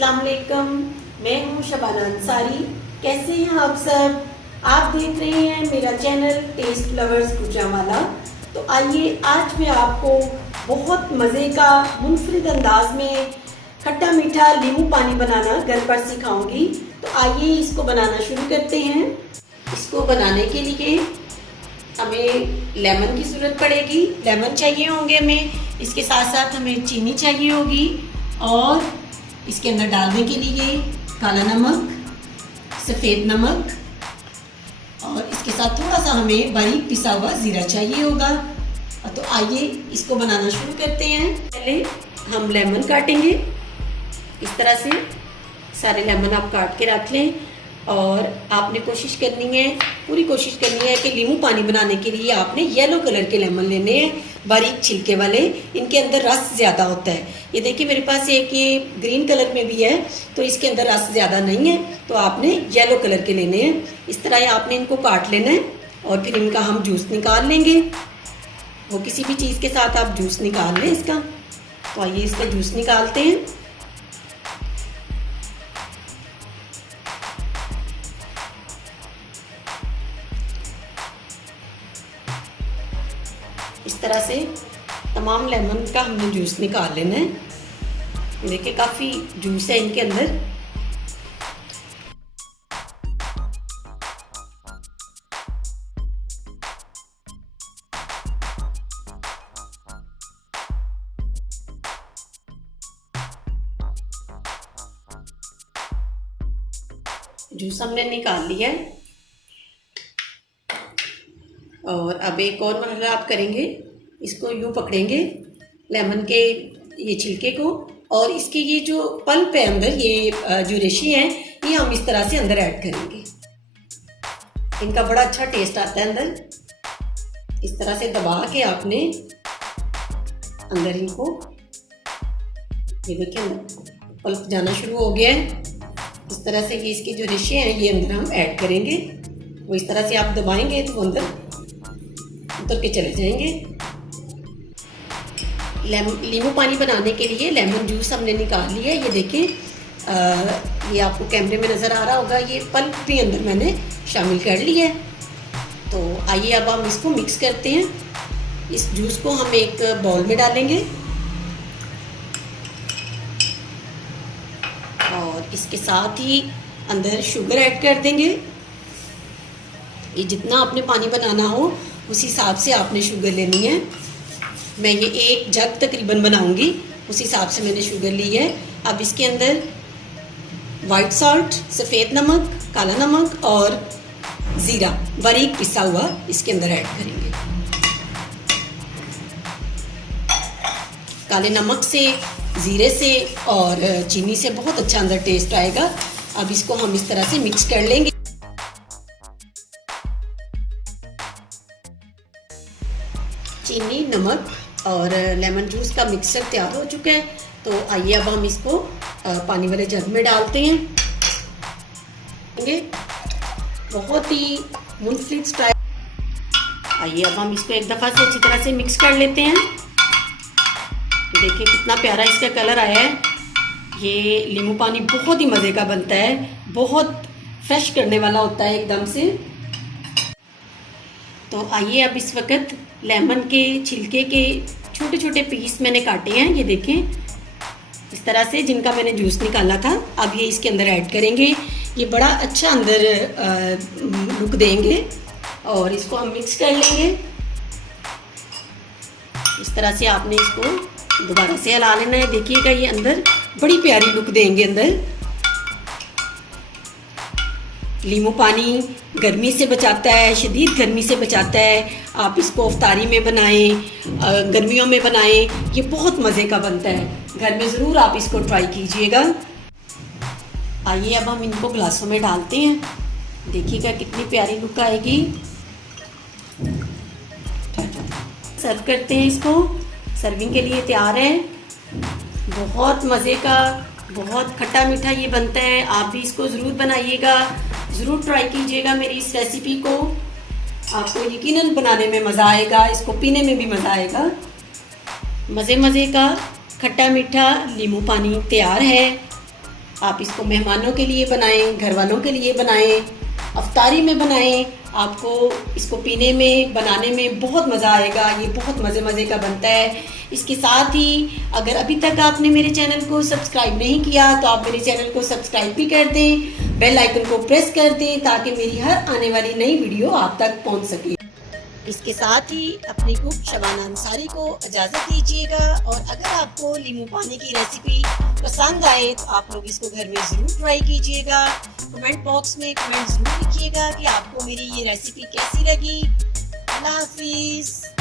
अस्सलाम वालेकुम, मैं हूँ शबाना अंसारी। कैसे हैं आप सब? आप देख रहे हैं मेरा चैनल टेस्ट लवर्स गुजरांवाला। तो आइए आज मैं आपको बहुत मज़े का मुनफरिद अंदाज में खट्टा मीठा नींबू पानी बनाना घर पर सिखाऊंगी। तो आइए इसको बनाना शुरू करते हैं। इसको बनाने के लिए हमें लेमन की ज़रूरत पड़ेगी। लेमन चाहिए होंगे हमें, इसके साथ साथ हमें चीनी चाहिए होगी और इसके अंदर डालने के लिए काला नमक, सफ़ेद नमक और इसके साथ थोड़ा सा हमें बारीक पिसा हुआ ज़ीरा चाहिए होगा। तो आइए इसको बनाना शुरू करते हैं। पहले हम लेमन काटेंगे। इस तरह से सारे लेमन आप काट के रख लें और आपने कोशिश करनी है, पूरी कोशिश करनी है कि नींबू पानी बनाने के लिए आपने येलो कलर के लेमन लेने हैं, बारीक छिलके वाले। इनके अंदर रस ज़्यादा होता है। ये देखिए मेरे पास एक ये ग्रीन कलर में भी है, तो इसके अंदर रस ज़्यादा नहीं है, तो आपने येलो कलर के लेने हैं। इस तरह आपने इनको काट लेना है और फिर इनका हम जूस निकाल लेंगे। वो किसी भी चीज़ के साथ आप जूस निकाल लें इसका। तो आइए इसका जूस निकालते हैं। इस तरह से तमाम लेमन का हमने जूस निकाल लेना है। देखिए काफ़ी जूस है इनके अंदर। जूस हमने निकाल लिया है और अब एक और मरहला आप करेंगे। इसको यूँ पकड़ेंगे लेमन के ये छिलके को और इसके ये जो पल्प है अंदर, ये जो रेशे हैं, ये हम इस तरह से अंदर ऐड करेंगे। इनका बड़ा अच्छा टेस्ट आता है अंदर। इस तरह से दबा के आपने अंदर इनको, ये देखिए पल्प जाना शुरू हो गया है। इस तरह से ये इसके जो रेशे हैं ये अंदर हम ऐड करेंगे। वो इस तरह से आप दबाएंगे तो अंदर उतर के चले जाएंगे। नींबू पानी बनाने के लिए लेमन जूस हमने निकाल लिया है। ये देखें, ये आपको कैमरे में नज़र आ रहा होगा। ये पल्प भी अंदर मैंने शामिल कर लिया है। तो आइए अब हम इसको मिक्स करते हैं। इस जूस को हम एक बाउल में डालेंगे और इसके साथ ही अंदर शुगर ऐड कर देंगे। ये जितना आपने पानी बनाना हो उस हिसाब से आपने शुगर लेनी है। मैं ये एक जग तकरीबन बनाऊंगी, उस हिसाब से मैंने शुगर ली है। अब इसके अंदर वाइट सॉल्ट, सफ़ेद नमक, काला नमक और ज़ीरा बारीक पिसा हुआ इसके अंदर ऐड करेंगे। काले नमक से, ज़ीरे से और चीनी से बहुत अच्छा अंदर टेस्ट आएगा। अब इसको हम इस तरह से मिक्स कर लेंगे। चीनी, नमक और लेमन जूस का मिक्सचर तैयार हो चुका है। तो आइए अब हम इसको पानी वाले जग में डालते हैं। बहुत ही मुनफरिद स्टाइल। आइए अब हम इसको एक दफ़ा से अच्छी तरह से मिक्स कर लेते हैं। देखिए कितना प्यारा इसका कलर आया है। ये नींबू पानी बहुत ही मज़े का बनता है, बहुत फ्रेश करने वाला होता है एकदम से। तो आइए अब इस वक्त लेमन के छिलके के छोटे छोटे पीस मैंने काटे हैं। ये देखें इस तरह से, जिनका मैंने जूस निकाला था। अब ये इसके अंदर ऐड करेंगे। ये बड़ा अच्छा अंदर लुक देंगे और इसको हम मिक्स कर लेंगे। इस तरह से आपने इसको दोबारा से हिला लेना है। देखिएगा ये अंदर बड़ी प्यारी लुक देंगे अंदर। नींबू पानी गर्मी से बचाता है, शदीद गर्मी से बचाता है। आप इसको अफ्तारी में बनाएं, गर्मियों में बनाएं, ये बहुत मज़े का बनता है। घर में ज़रूर आप इसको ट्राई कीजिएगा। आइए अब हम इनको ग्लासों में डालते हैं। देखिएगा कितनी प्यारी लुक आएगी। सर्व करते हैं इसको। सर्विंग के लिए तैयार है। बहुत मज़े का, बहुत खट्टा मीठा ये बनता है। आप भी इसको ज़रूर बनाइएगा, ज़रूर ट्राई कीजिएगा मेरी इस रेसिपी को। आपको यकीनन बनाने में मज़ा आएगा, इसको पीने में भी मज़ा आएगा। मज़े मज़े का खट्टा मीठा नींबू पानी तैयार है। आप इसको मेहमानों के लिए बनाएं, घर वालों के लिए बनाएं, अफ्तारी में बनाएं। आपको इसको पीने में, बनाने में बहुत मज़ा आएगा। ये बहुत मज़े का बनता है। इसके साथ ही अगर अभी तक आपने मेरे चैनल को सब्सक्राइब नहीं किया तो आप मेरे चैनल को सब्सक्राइब भी कर दें, बेल आइकन को प्रेस कर दें ताकि मेरी हर आने वाली नई वीडियो आप तक पहुंच सके। इसके साथ ही अपनी कुक शबाना अंसारी को इजाज़त दीजिएगा। और अगर आपको लीमू पानी की रेसिपी पसंद आए तो आप लोग इसको घर में ज़रूर ट्राई कीजिएगा। कमेंट बॉक्स में कमेंट ज़रूर लिखिएगा कि आपको मेरी ये रेसिपी कैसी लगी। अल्लाह हाफिज़।